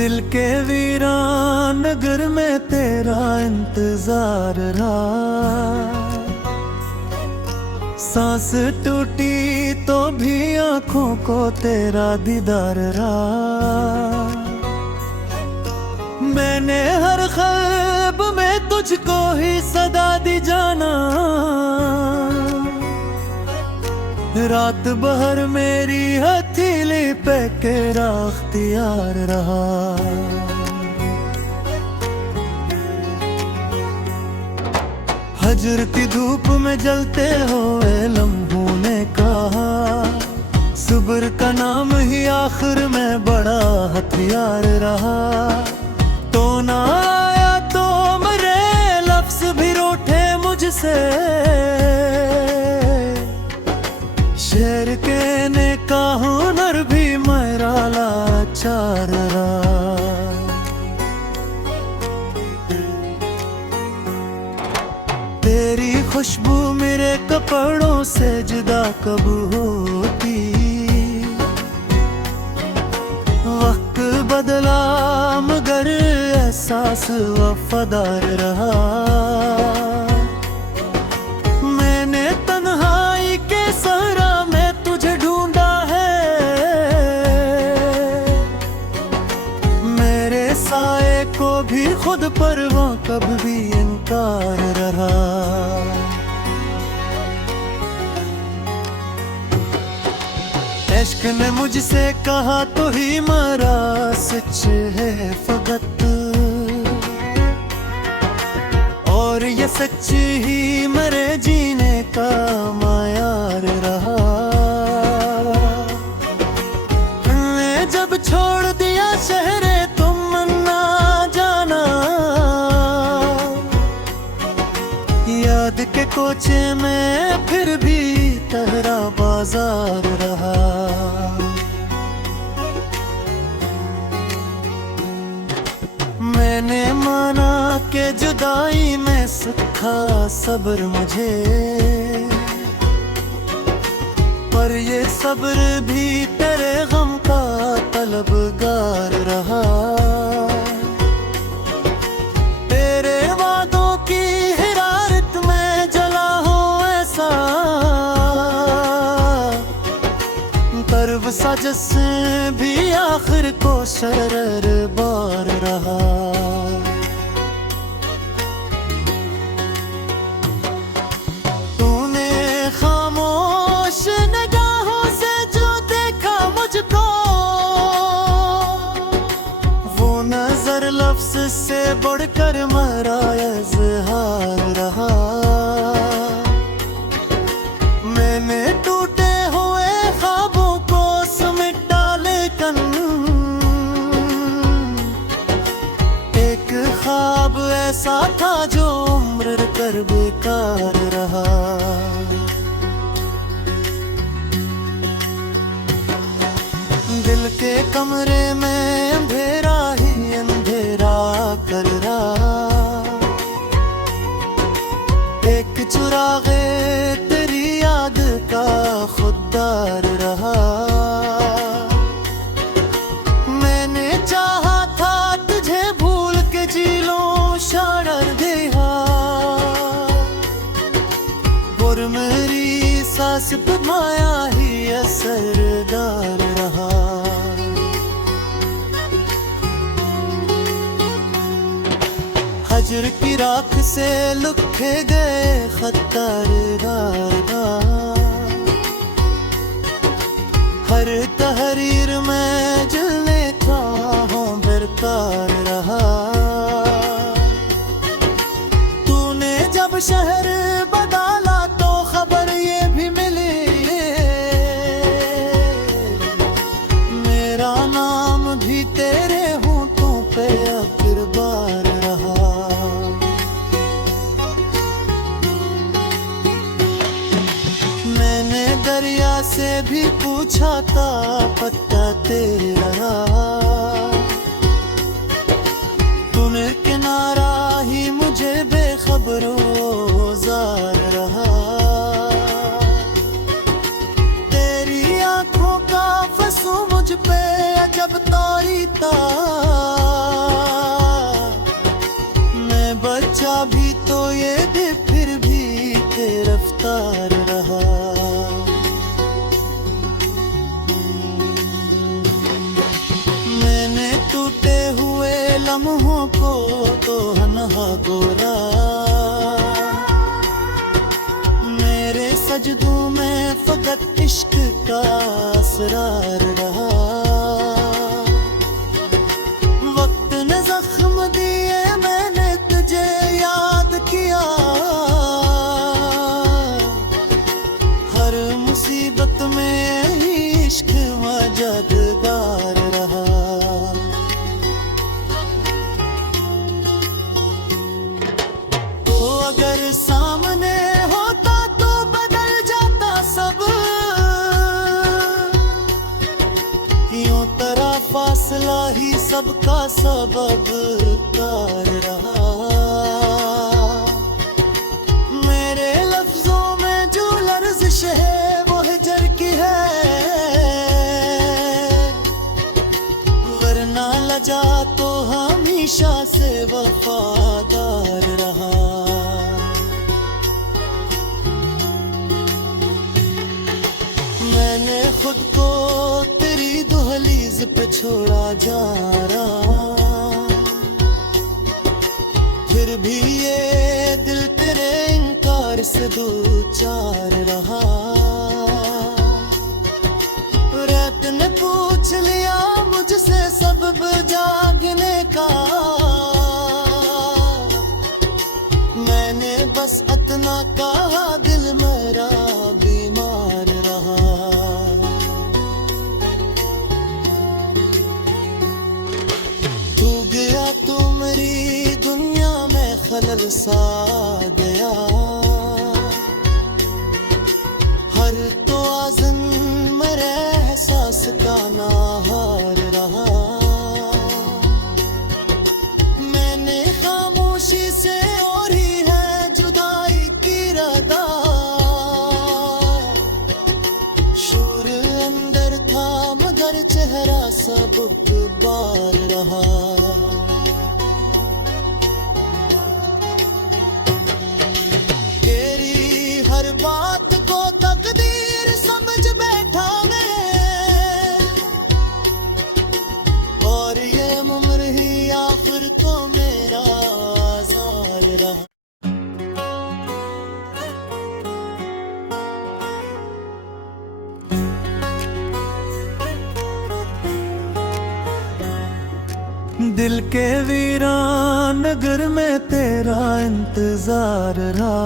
दिल के वीरान नगर में तेरा इंतजार रहा। सांस टूटी तो भी आंखों को तेरा दीदार रहा। मैंने हर ख्वाब में तुझको ही सदा दी जाना। रात भर मेरी हथेली पे तेरा अख्तियार रहा। हजर की धूप में जलते हुए लम्हों ने कहा, सब्र का नाम ही आखिर में बड़ा हथियार रहा। तो ना आया तो मेरे लफ्ज भी रूठे मुझसे, शेर के ने का हुनर भी मेरा लाचार रहा। तेरी खुशबू मेरे कपड़ों से जुदा कब होती। वक्त बदला मगर एहसास वफादार रहा। मैंने तन्हाई के सहरा में तुझे ढूंढा है। मेरे साए को भी खुद पर वो कब भी इनकार रहा। इश्क ने मुझसे कहा तो ही मरा, सच है फकत और ये सच ही मेरे जीने का मायार रहा। मैं जब छोड़ दिया शहरे तुम ना जाना, याद के कोचे में फिर भी तेरा बाजार रहा। मैंने माना के जुदाई में सीखा सब्र मुझे, पर ये सब्र भी तेरे गम का तलबगार रहा। तेरे वादों की हिरारत में जला हो ऐसा, तरव सा जिससे भी आखिर को शरर बार रहा। तूने खामोश निगाहों से जो देखा मुझको, वो नजर लफ्ज से बढ़कर मेरा इज़हार रहा। मैंने टूटे हुए ख्वाबों को समेट डाले कन, एक ख्वाब ऐसा था जो उम्र कर बेकार रहा। दिल के कमरे में अंधेरा ही अंधेरा कर रहा। एक चुरागे तेरी याद का खुददार रहा। मैंने चाहा था तुझे भूल के जी लूं शायर देहा, और मेरी सांस पे माया ही असरदार रहा। हजर की राख से लिखे गए खतर हर तहरीर में जलने का हूँ बेकार रहा। तूने जब शहर बदला तो खबर ये भी मिली, मेरा नाम भी तेरे होंठों पे अकबार रहा। मैंने दरिया से भी पूछा था पता तेरा, तूने किनारा ही मुझे बेखबरों जार रहा। तेरी आंखों का फंसू मुझ पे अजब तारी था, बच्चा भी तो ये भी फिर भी रफ्तार रहा। मैंने टूटे हुए लम्हों को तो हन्हा गोरा, मेरे सजदों में फकत इश्क का असरार रहा। वक्त ने जख्म दिए, मैंने तुझे याद किया, हर मुसीबत में इश्क मददगार रहा। तो अगर सामने होता तो बदल जाता सब, यूं तरह फासला ही सबका सबब कार रहा। मेरे लफ्जों में जो लर्ज़िश है वो हिजर की है, वरना लजा तो हमेशा से वफादार रहा। मैंने खुद को तेरी दहलीज पे छोड़ा जा रहा, फिर भी ये दिल तेरे इनकार से दो चार रहा। रात ने पूछ लिया मुझसे सबब जागने का, मैंने बस इतना कहा दिल मेरा बीमार रहा। तू गया तो मेरी दुनिया में खलल सा गया, हर तो आज़न मेरे एहसास का नाहार रहा। मैंने खामोशी से और ही है जुदाई की रदा, शोर अंदर था मगर चेहरा सबक बार रहा। तेरी हर बात को तकदीर समझ बैठा मैं, और ये उम्र ही आखिर को मेरा आज़ार रहा। दिल के वीरान नगर में तेरा इंतजार रहा,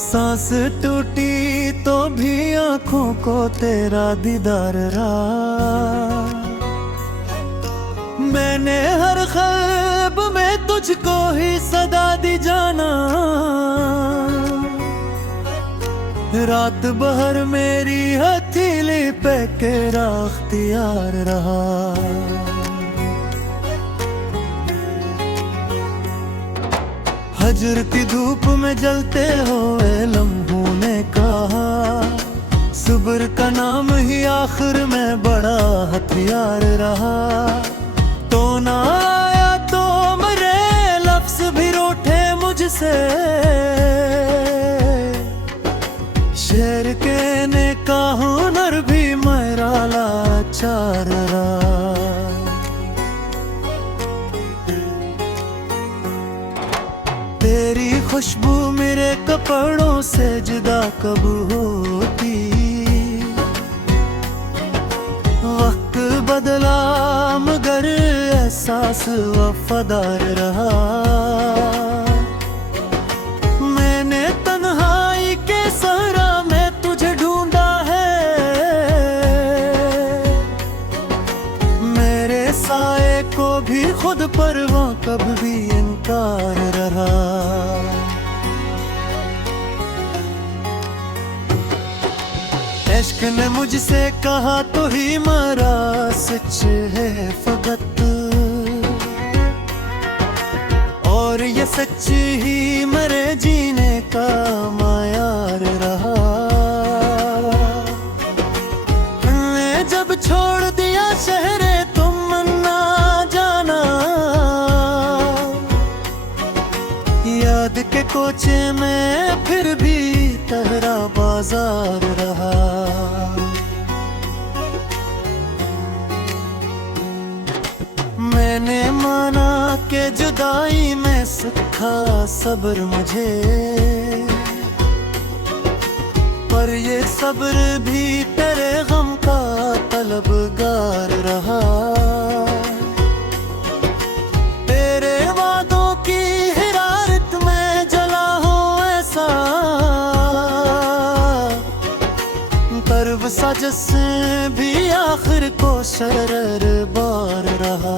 सांस टूटी तो भी आंखों को तेरा दीदार रहा। मैंने हर ख्वाब में तुझको ही सदा दी जाना, रात भर मेरी हथेली पे तेरा अख्तियार रहा। हजर की धूप में जलते हुए लम्हों ने कहा, सब्र का नाम ही आखिर में बड़ा हथियार रहा। तो ना आया तो मेरे लफ्ज भी रूठे मुझसे, शेर के ने का हुनर भी मेरा लाचार रहा। तेरी खुशबू मेरे कपड़ों से जुदा कब होती, वक्त बदला मगर एहसास वफादार रहा। मैंने तन्हाई के सहरा में तुझे ढूंढा है, मेरे साए को भी खुद पर वो कब भी इनकार रहा। इश्क ने मुझसे कहा तो ही मरा सच है फकत, और ये सच ही मेरे जीने का मायार रहा। मैं जब छोड़ दिया शहरे तुम ना जाना, कोचे में फिर भी तेरा बाजार रहा। मैंने माना कि जुदाई में सीखा सब्र मुझे, पर ये सब्र भी तेरे गम का तलबगार रहा। तेरे वादों की हिरारत में जला हो ऐसा कर्ब सा जिससे भी आखिर को शरर बार रहा।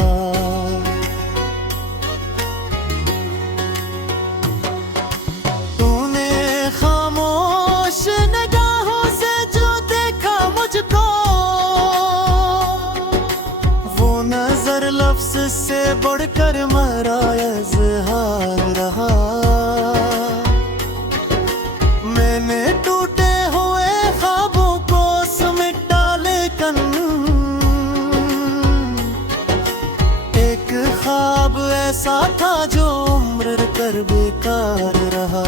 तूने खामोश निगाहों से जो देखा मुझको, वो नजर लफ्ज से बढ़कर मेरा इज़हार रहा। मैंने टूटे हुए ख्वाबों को समेट डालेकन एक ख्वाब ऐसा था जो उम्र कर बेकार रहा।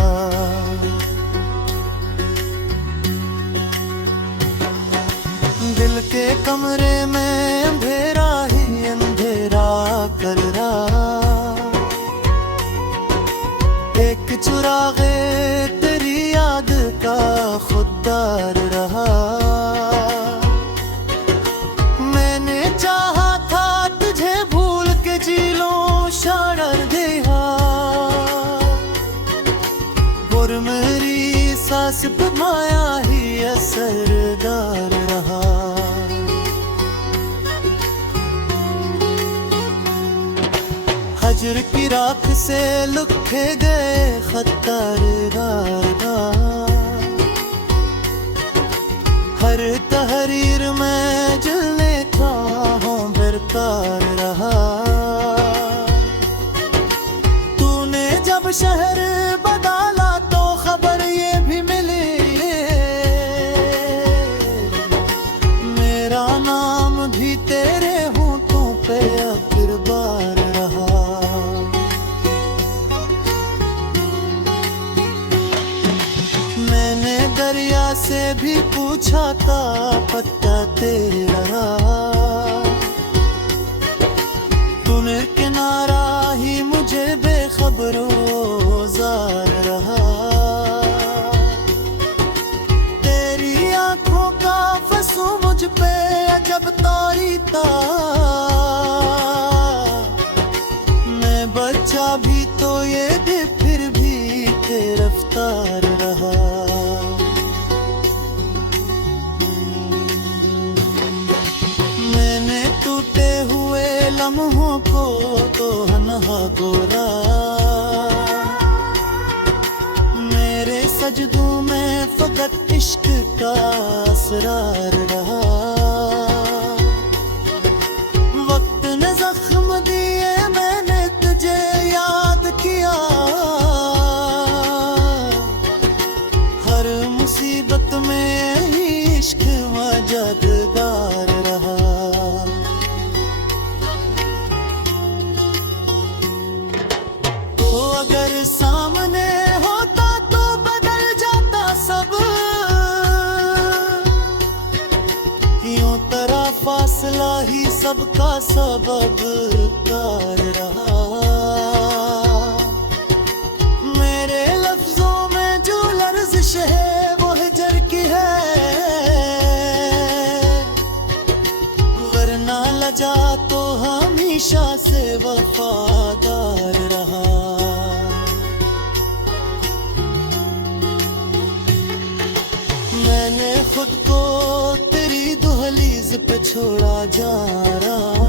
दिल के कमरे में अंधेरा ही अंधेरा कर रहा। एक चुरागे तेरी याद का खुददार रहा। मैंने चाहा था तुझे भूल के जी लूं शायर देहा, और मेरी सांस पे माया ही असरदार रहा। हजर की राख से लिखे गए खत्तार हर तहरीर में जलने का हूँ बेकार रहा। तूने जब शहर बदला तो खबर ये भी मिली, मेरा नाम भी तेरे होंठों पे अकबार रहा। मैंने दरिया से भी पूछा था पत्ता तेरा, तूने किनारा ही मुझे बेखबरों जार रहा। तेरी आंखों का फंसू मुझ पे अजब तारी था। मैं बच्चा भी तो ये भी फिर भी गिरफ्तार रहा। मैंने टूटे हुए लम्हों को तो हन्हा गोरा, मेरे सजदों में फकत इश्क का असरार रहा। वक्त ने जख्म दिए मैंने तुझे याद किया, हर मुसीबत में इश्क मददगार रहा। तो अगर सामने होता तो बदल जाता सब, यूं तरह फासला ही सबका सबब कार रहा। मेरे लफ्जों में जो लर्ज़िश है वो हिजर की है, वरना लजा तो हमेशा से वफादार रहा। मैंने खुद को तेरी दहलीज पे छोड़ा जा रहा,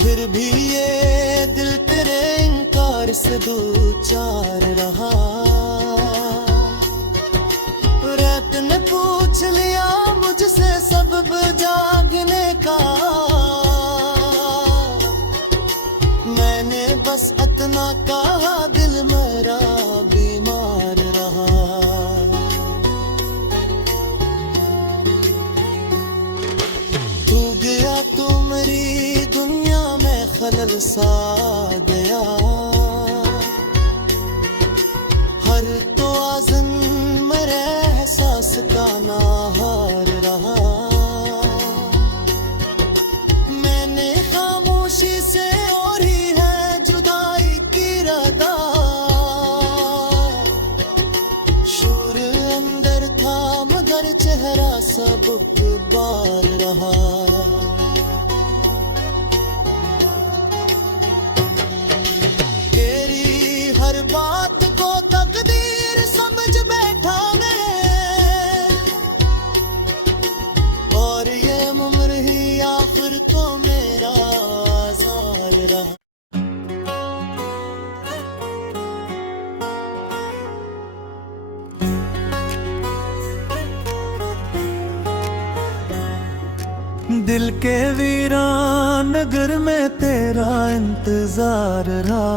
फिर भी ये दिल तेरे इनकार से दो चार रहा। रात ने पूछ लिया मुझसे सबब जागने का, मैंने बस इतना कहा दिल मेरा बीमार रहा। तू गया तो मेरी दुनिया में खलल सा गया, दिल के वीरान नगर में तेरा इंतजार रहा।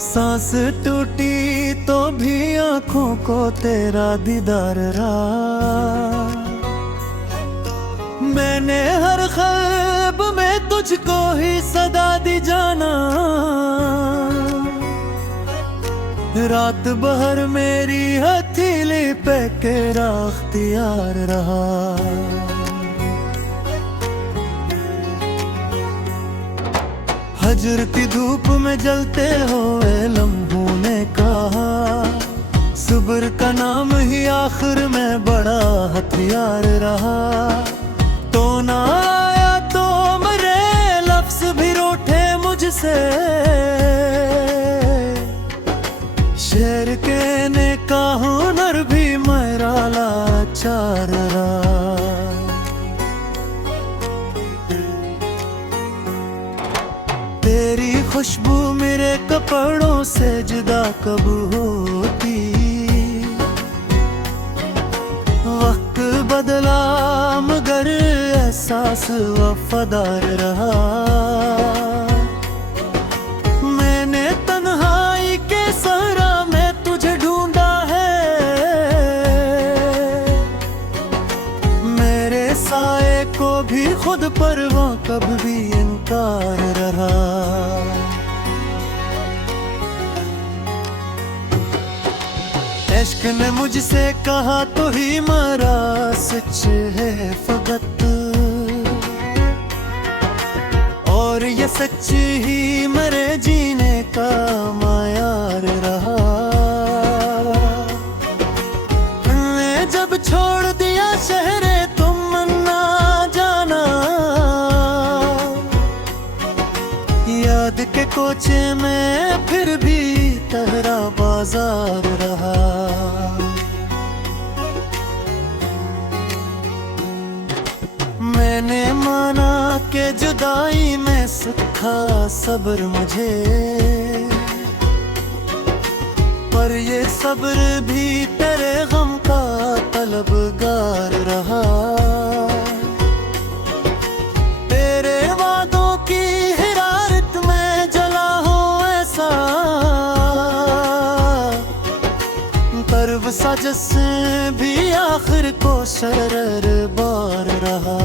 सांस टूटी तो भी आंखों को तेरा दीदार रहा। मैंने हर ख्वाब में तुझको ही सदा दी जाना। रात भर मेरी हथेली पे तेरा अख्तियार रहा। हजर की धूप में जलते हुए लम्हों ने कहा, सब्र का नाम ही आखिर में बड़ा हथियार रहा। तो ना आया तो मेरे लफ्ज भी रूठे मुझसे, शेर कहने का हुनर भी मेरा लाचार रहा। तेरी खुशबू मेरे कपड़ों से जुदा कब होती। वक्त बदला मगर एहसास वफादार रहा। मैंने तन्हाई के सहरा में तुझे ढूंढा है। मेरे साए को भी खुद पर वो कब भी इनकार रहा। इश्क ने मुझसे कहा तो ही मरा, सच है फकत, और ये सच ही मेरे जीने का मायार रहा। मैं जब छोड़ दिया शहरे तुम ना जाना, याद के कोचे में फिर भी तेरा बाजार रहा। मैंने माना कि जुदाई में सीखा सब्र मुझे, पर ये सब्र भी तेरे गम का तलबगार रहा। तेरे वादों की हिरारत में जला हो ऐसा, पर्व सा जिससे भी आखिर को शरर बार रहा।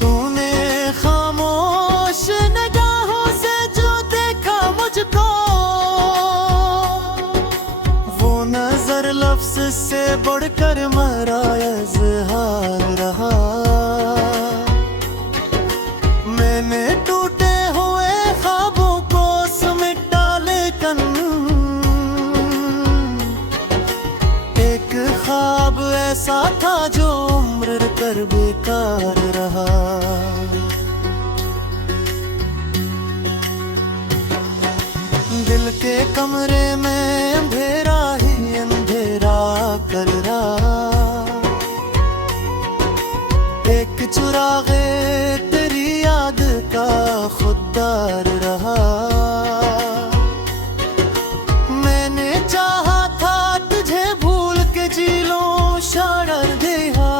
तूने खामोश निगाहों से जो देखा मुझको, वो नजर लफ्ज से बढ़कर मेरा इज़हार रहा। मैंने टूटे हुए ख्वाबों को समेट डालेकन, एक ख्वाब ऐसा था जो उम्र कर बेकार रहा। दिल के कमरे में अंधेरा ही अंधेरा कर रहा। एक चुरागे तेरी याद का खुददार रहा। मैंने चाहा था तुझे भूल के जी लूं शायर देहा,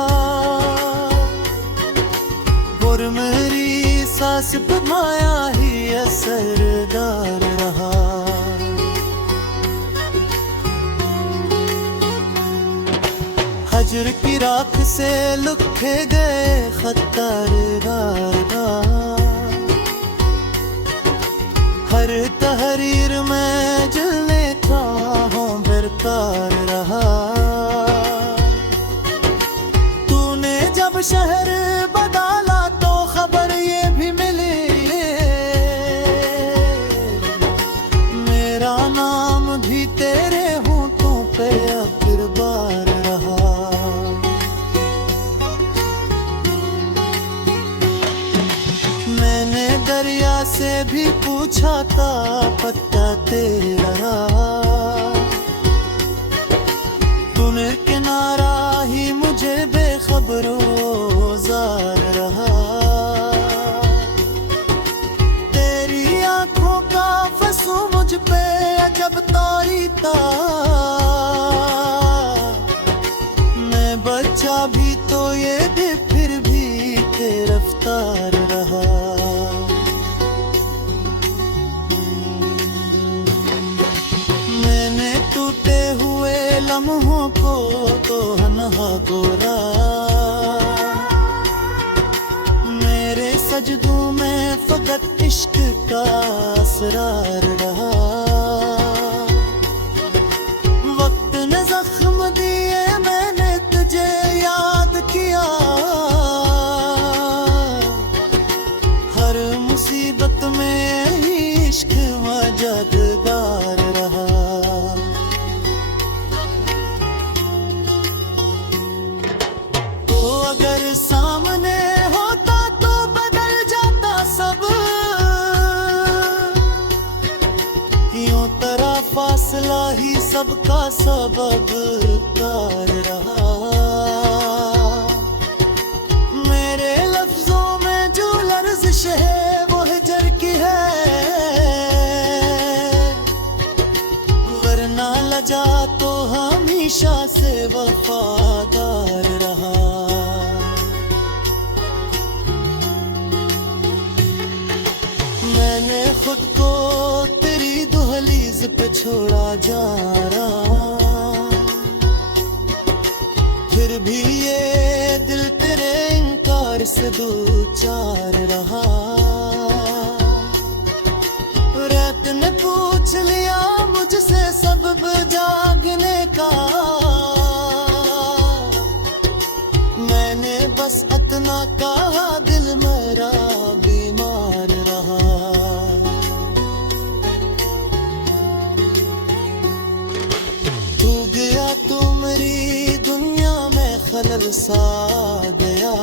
और मेरी सांस पे माया ही असरदार रहा। हजर की राख से लिखे गए खतर हर तहरीर में जलने का हूँ बेकार रहा। तूने जब शहर बदला तो खबर ये भी मिली, मेरा नाम भी तेरे होंठों पे अकबार रहा। मैंने दरिया से भी पूछा था पत्ता तेरा, तूने किनारा ही मुझे बेखबरों जार रहा। तेरी आंखों का फंसू मुझ पे अजब तारी था, बच्चा भी तो ये भी फिर भी रफ्तार रहा। मैंने टूटे हुए लम्हों को तो हन्हा गोरा, मेरे सजदों में फकत इश्क का असरार रहा। वक्त ने जख्म दिए, मैंने तुझे याद किया, हर मुसीबत में ही इश्क मददगार रहा। तो अगर सामने होता तो बदल जाता सब, यूं तरह फासला ही सबका सबब कार रहा। मेरे लफ्जों में जो लर्ज़िश है वो हिजर की है, वरना लजा तो हमेशा से वफादार रहा। मैंने खुद को तेरी दहलीज पे छोड़ा जा रहा, फिर भी ये दिल तेरे इनकार से दो चार रहा। रात ने पूछ लिया मुझसे सबब जागने का, मैंने बस इतना कहा दिल मेरा बीमार रहा। तू गया तो मेरी दुनिया में खलल सा गया,